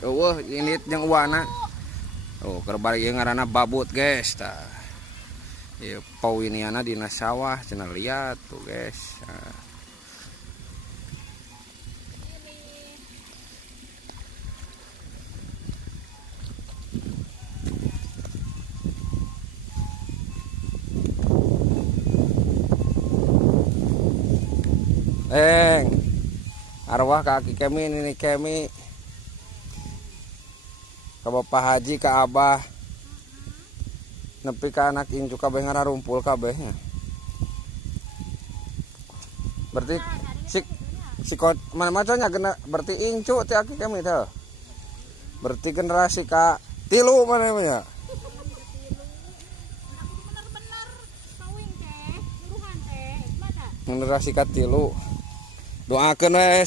Eueuh ini yang uwana. Oh, keur ieu ngaranna babut, guys. Tah. Ieu pau iniana dina sawah cenah lihat tuh, guys. Nah. Arwah kaki kemi ini kemi ke Bapak Haji ke Abah nepi ke anak incu kabeh ngararumpul kabehnya. Berarti si mana macanya kena berarti incu ti aki kemi teh. Berarti generasi ka tilu mana namanya? Generasi ka tilu. Doakeun we